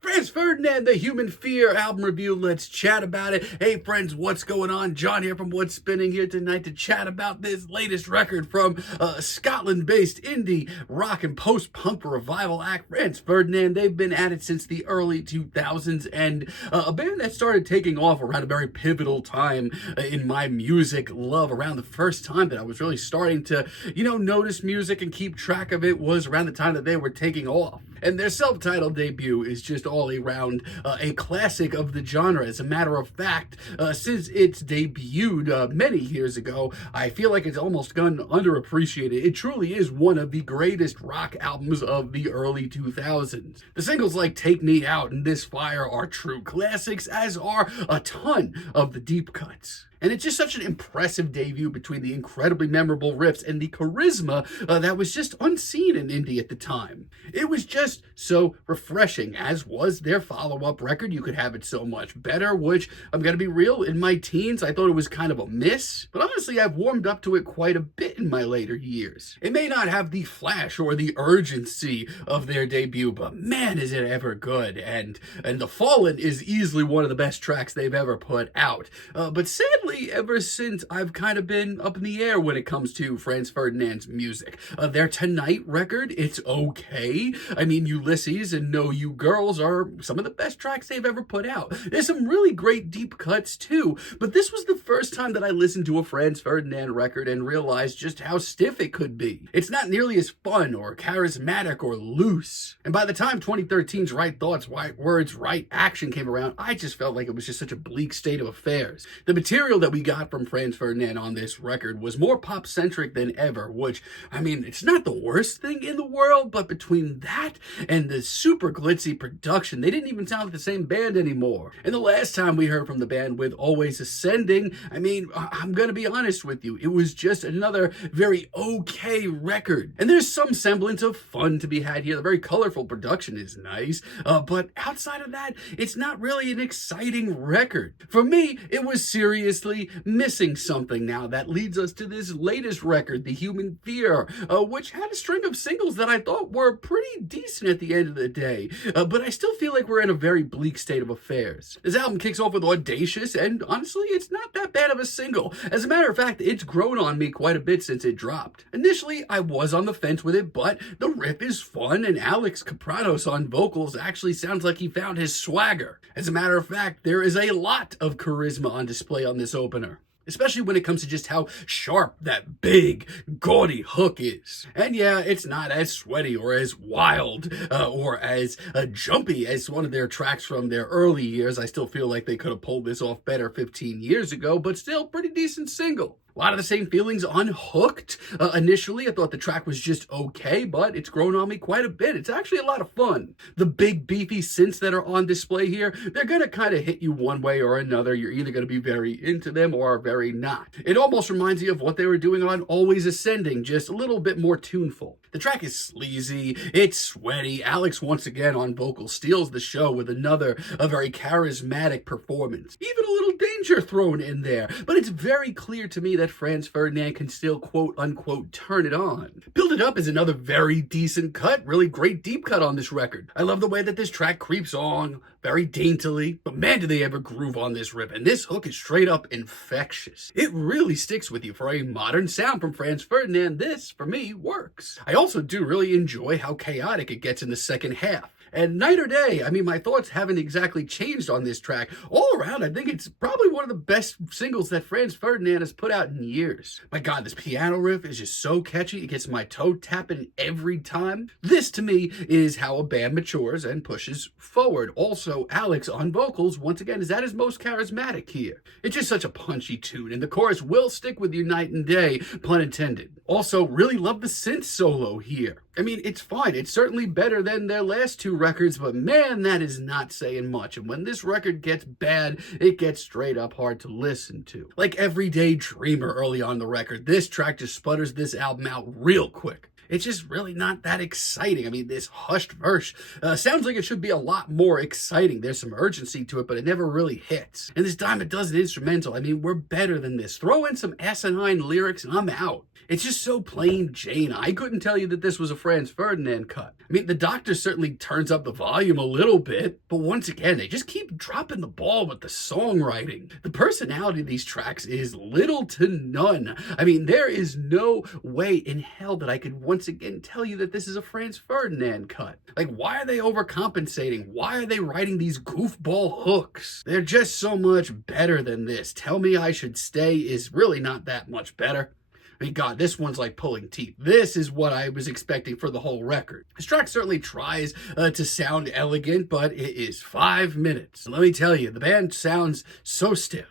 Franz Ferdinand, the Human Fear album review. Let's chat about it. Hey friends, what's going on? John here from What's Spinning here tonight to chat about this latest record from Scotland-based indie rock and post-punk revival act Franz Ferdinand. They've been at it since the early 2000s, and a band that started taking off around a very pivotal time in my music love. Around the first time that I was really starting to, notice music and keep track of it was around the time that they were taking off. And their self-titled debut is just all around a classic of the genre. As a matter of fact, since its debuted many years ago, I feel like it's almost gone underappreciated. It truly is one of the greatest rock albums of the early 2000s. The singles like Take Me Out and This Fire are true classics, as are a ton of the deep cuts. And it's just such an impressive debut between the incredibly memorable riffs and the charisma that was just unseen in indie at the time. It was just so refreshing, as was their follow-up record, You Could Have It So Much Better, which, I'm going to be real, in my teens, I thought it was kind of a miss. But honestly, I've warmed up to it quite a bit in my later years. It may not have the flash or the urgency of their debut, but man, is it ever good. And The Fallen is easily one of the best tracks they've ever put out. But sadly, ever since, I've kind of been up in the air when it comes to Franz Ferdinand's music. Their Tonight record, it's okay. I mean, Ulysses and Know You Girls are some of the best tracks they've ever put out. There's some really great deep cuts too, but this was the first time that I listened to a Franz Ferdinand record and realized just how stiff it could be. It's not nearly as fun or charismatic or loose. And by the time 2013's Right Thoughts, Right Words, Right Action came around, I just felt like it was just such a bleak state of affairs. The material that we got from Franz Ferdinand on this record was more pop-centric than ever, which, I mean, it's not the worst thing in the world, but between that and the super glitzy production, they didn't even sound like the same band anymore. And the last time we heard from the band with Always Ascending, I mean, I'm gonna be honest with you, it was just another very okay record. And there's some semblance of fun to be had here. The very colorful production is nice, but outside of that, it's not really an exciting record. For me, it was seriously missing something. Now that leads us to this latest record, The Human Fear, which had a string of singles that I thought were pretty decent at the end of the day, but I still feel like we're in a very bleak state of affairs. This album kicks off with Audacious, and honestly, it's not that bad of a single. As a matter of fact, it's grown on me quite a bit since it dropped. Initially, I was on the fence with it, but the riff is fun, and Alex Kapranos on vocals actually sounds like he found his swagger. As a matter of fact, there is a lot of charisma on display on this opener, especially when it comes to just how sharp that big, gaudy hook is. And yeah, it's not as sweaty or as wild or as jumpy as one of their tracks from their early years. I still feel like they could have pulled this off better 15 years ago, but still pretty decent single. A lot of the same feelings on Hooked. Initially, I thought the track was just okay, but it's grown on me quite a bit. It's actually a lot of fun. The big beefy synths that are on display here, they're going to kind of hit you one way or another. You're either going to be very into them or very not. It almost reminds you of what they were doing on Always Ascending, just a little bit more tuneful. The track is sleazy, it's sweaty. Alex once again on vocals steals the show with a very charismatic performance. Even a little danger thrown in there, but it's very clear to me that Franz Ferdinand can still quote-unquote turn it on. Build It Up is another very decent cut, really great deep cut on this record. I love the way that this track creeps on very daintily, but man, do they ever groove on this riff, and this hook is straight up infectious. It really sticks with you. For a modern sound from Franz Ferdinand, this, for me, works. I also do really enjoy how chaotic it gets in the second half. And Night or Day, I mean, my thoughts haven't exactly changed on this track. All around, I think it's probably one of the best singles that Franz Ferdinand has put out in years. My God, this piano riff is just so catchy. It gets my toe tapping every time. This, to me, is how a band matures and pushes forward. Also, Alex on vocals, once again, is at his most charismatic here. It's just such a punchy tune, and the chorus will stick with you night and day, pun intended. Also, really love the synth solo here. I mean, it's fine. It's certainly better than their last two records, but man, that is not saying much. And when this record gets bad, it gets straight up hard to listen to. Like Everyday Dreamer early on the record, this track just sputters this album out real quick. It's just really not that exciting. I mean, this hushed verse sounds like it should be a lot more exciting. There's some urgency to it, but it never really hits. And this time it does an instrumental. I mean, we're better than this. Throw in some asinine lyrics and I'm out. It's just so plain Jane. I couldn't tell you that this was a Franz Ferdinand cut. I mean, the Doctor certainly turns up the volume a little bit, but once again, they just keep dropping the ball with the songwriting. The personality of these tracks is little to none. I mean, there is no way in hell that I could once again tell you that this is a Franz Ferdinand cut. Like, why are they overcompensating? Why are they writing these goofball hooks? They're just so much better than this. Tell Me I Should Stay is really not that much better. I mean, God, this one's like pulling teeth. This is what I was expecting for the whole record. This track certainly tries to sound elegant, but it is 5 minutes. Let me tell you, the band sounds so stiff.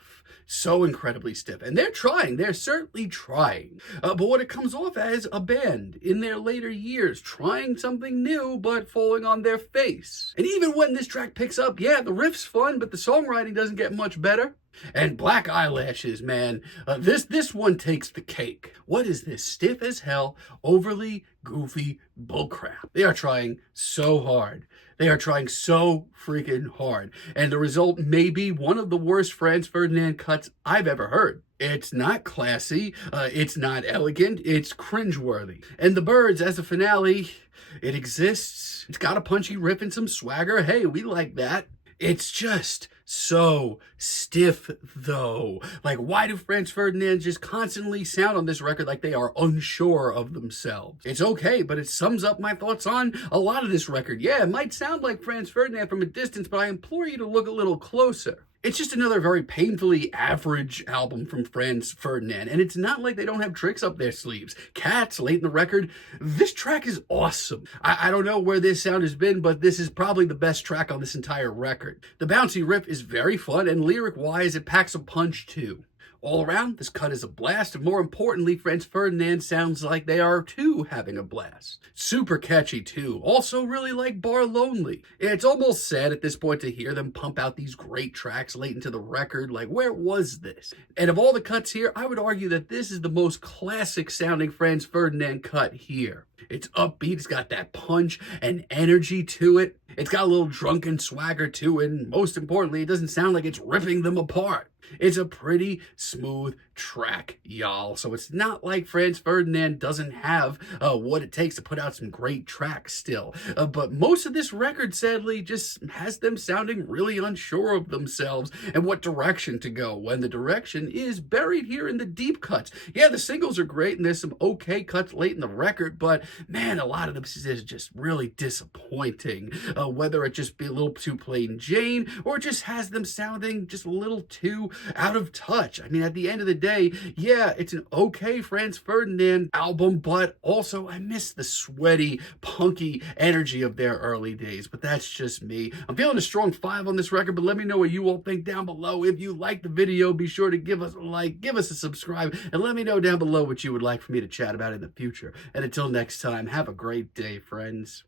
So incredibly stiff. And they're trying. They're certainly trying. But what it comes off as a band in their later years, trying something new, but falling on their face. And even when this track picks up, yeah, the riff's fun, but the songwriting doesn't get much better. And Black Eyelashes, man, this one takes the cake. What is this stiff as hell, overly goofy bullcrap? They are trying so hard. They are trying so freaking hard. And the result may be one of the worst Franz Ferdinand cuts I've ever heard. It's not classy, it's not elegant, it's cringeworthy. And the Birds, as a finale, it exists. It's got a punchy riff and some swagger. Hey, we like that. It's just so stiff, though. Like, why do Franz Ferdinand just constantly sound on this record like they are unsure of themselves? It's okay, but it sums up my thoughts on a lot of this record. Yeah, it might sound like Franz Ferdinand from a distance, but I implore you to look a little closer. It's just another very painfully average album from Franz Ferdinand, and it's not like they don't have tricks up their sleeves. Cats, late in the record, this track is awesome. I don't know where this sound has been, but this is probably the best track on this entire record. The bouncy riff is very fun, and lyric-wise, it packs a punch too. All around, this cut is a blast, and more importantly, Franz Ferdinand sounds like they are too having a blast. Super catchy too, also really like Bar Lonely. It's almost sad at this point to hear them pump out these great tracks late into the record, like where was this? And of all the cuts here, I would argue that this is the most classic sounding Franz Ferdinand cut here. It's upbeat, it's got that punch and energy to it. It's got a little drunken swagger to it, and most importantly, it doesn't sound like it's ripping them apart. It's a pretty smooth track, y'all. So it's not like Franz Ferdinand doesn't have what it takes to put out some great tracks still. But most of this record, sadly, just has them sounding really unsure of themselves and what direction to go, when the direction is buried here in the deep cuts. Yeah, the singles are great, and there's some okay cuts late in the record, but man, a lot of this is just really disappointing. Whether it just be a little too plain Jane, or it just has them sounding just a little too out of touch. I mean, at the end of the day, yeah, it's an okay Franz Ferdinand album, but also I miss the sweaty, punky energy of their early days. But that's just me. I'm feeling a strong 5 on this record, but let me know what you all think down below. If you like the video, be sure to give us a like, give us a subscribe, and let me know down below what you would like for me to chat about in the future. And until next time, have a great day, friends.